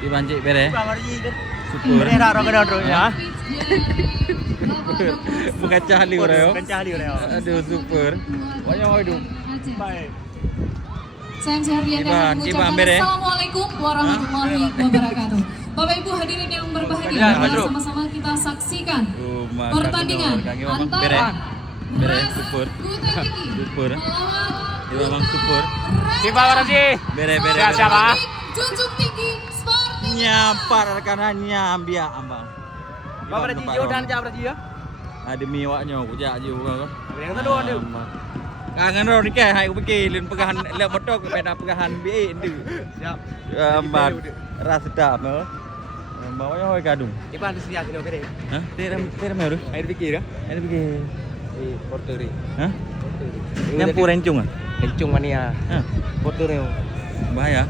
Di banjik bere. Super. Bere dah orang kena ya. Mengacah li orang. Kencah dia orang. Aduh super. Banyak hidup. Baik. Saya Herliana Iban, mengucapkan bere. Assalamualaikum warahmatullahi wabarakatuh. Bapak Ibu hadirin yang berbahagia, mari sama-sama kita saksikan pertandingan antara bere super. Super. Dia memang super. Terima kasih. Bere. Siapa? Junjung tinggi Sporting. Nyampar kanannya ambiak ambang. Bapak dah jiu dan jam dah jiu. Ada miwaknya kujak je orang. Yang tu dua tu. Kangen orang ni kan hai pergi lun pegahan lek motor ke peda pegahan bi ndu. Siap. Ambat ras sedap no. Bawanya hoi kadung. Iban sedia kilo bere. Hah? Tera meru. Air fikir. Ada pergi. Porter ni. Hah? Nyampur rencung ah. Kencung mania. Hah? Porter ni. Bahaya.